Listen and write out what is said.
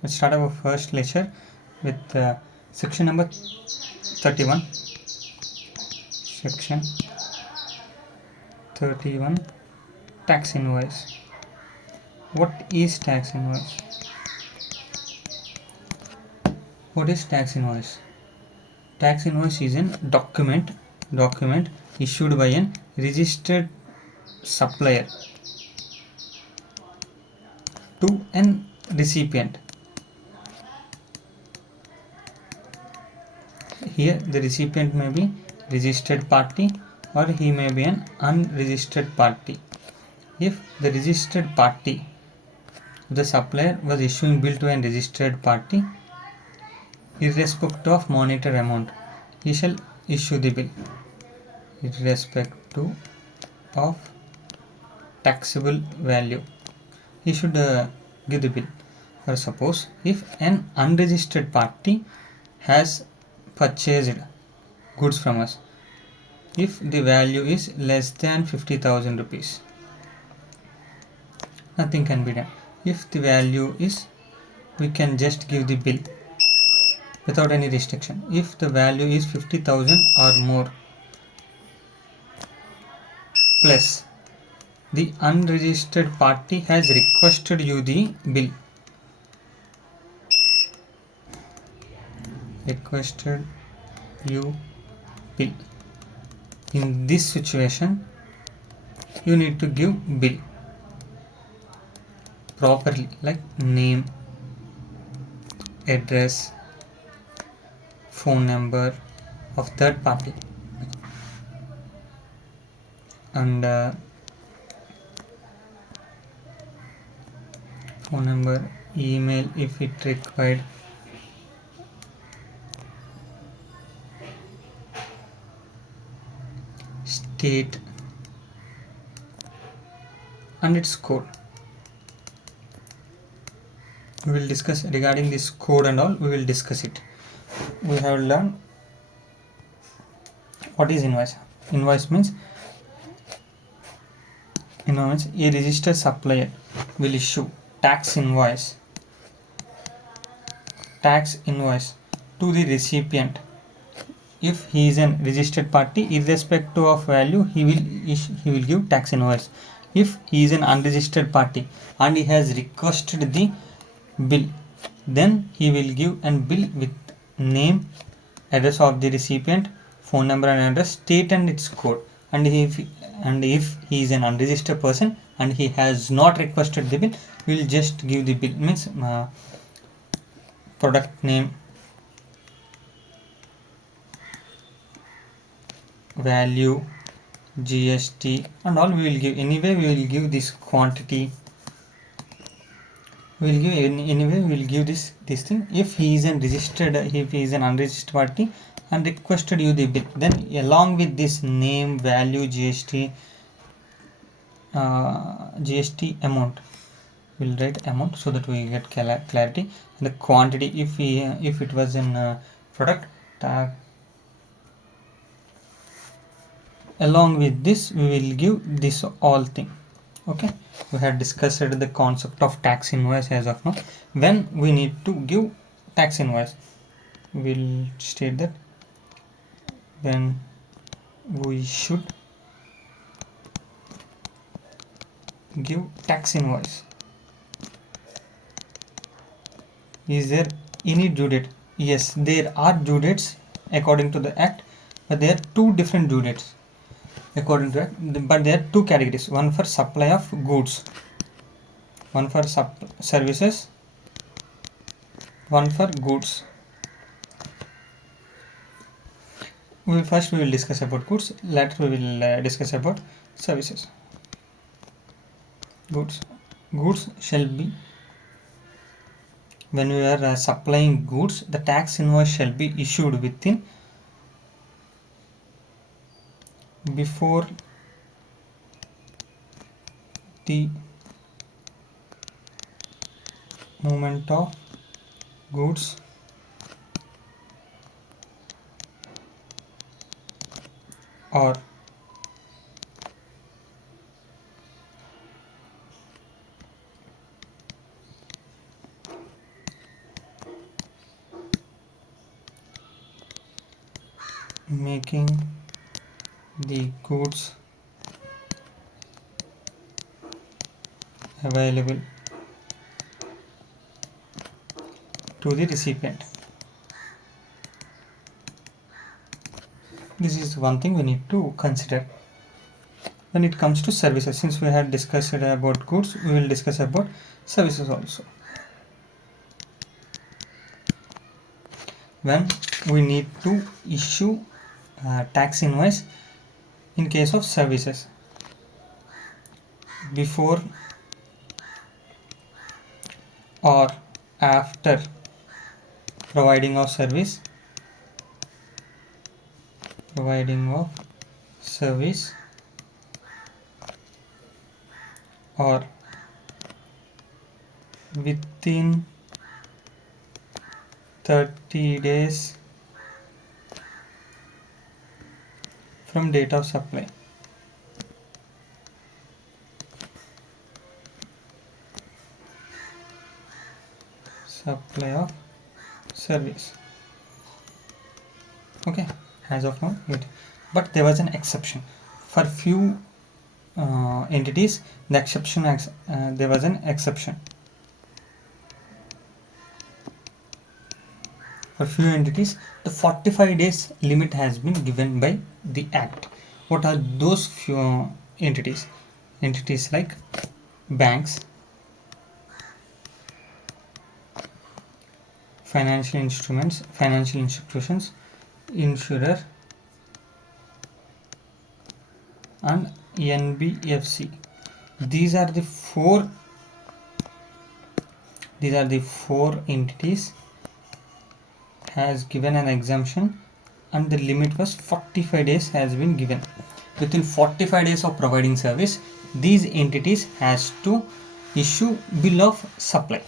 Let's start our first lecture with section number 31. Section 31, tax invoice. What is tax invoice? What is tax invoice? Tax invoice is a document issued by an registered supplier to an recipient. Here the recipient may be registered party or he may be an unregistered party. If the registered party, the supplier was issuing bill to a registered party, irrespective of monetary amount, he shall issue the bill irrespective of taxable value. He should give the bill. For suppose if an unregistered party has purchased goods from us, if the value is less than 50,000 rupees, nothing can be done. If the value is, we can just give the bill without any restriction. If the value is 50,000 or more, plus the unregistered party has requested you the bill, in this situation you need to give bill properly, like name, address, phone number of third party, and phone number, email if it required, state and its code. We will discuss regarding this code and all. We will discuss it. We have learned what is invoice. Invoice means a registered supplier will issue tax invoice to the recipient. If he is a registered party, irrespective of value, he will give tax invoice. If he is an unregistered party and he has requested the bill, then he will give a bill with name, address of the recipient, phone number and address, state and its code. And if he is an unregistered person and he has not requested the bill, we will just give the bill, means product name, value, GST and all we will give. Anyway we will give this quantity, we will give this thing. If he is an unregistered party and requested you the bill, then along with this name, value, GST amount, we'll write amount so that we get clarity. And the quantity, if it was in product, along with this we will give this all thing. Okay, we have discussed the concept of tax invoice as of now. When we need to give tax invoice, we'll state that when we should give tax invoice. Is there any due date? Yes, there are due dates according to the act, but there are two different due dates according to act, but there are two categories: one for supply of goods, one for services, one for goods. First we will discuss about goods, later we will discuss about services. Goods shall be, when we are supplying goods, the tax invoice shall be issued within, before the movement of goods or making the goods available to the recipient. This is one thing we need to consider. When it comes to services, since we had discussed about goods, we will discuss about services also. When we need to issue tax invoice in case of services, before or after providing of service or within 30 days from date of supply. Supply of service. Okay, as of now it, but there was an exception for few entities. The exception there was an exception for few entities. The 45 days limit has been given by the act. What are those few entities? Entities like banks, financial instruments, financial institutions, insurer, and NBFC. These are the four entities has given an exemption, and the limit was 45 days has been given. Within 45 days of providing service, these entities has to issue bill of supply.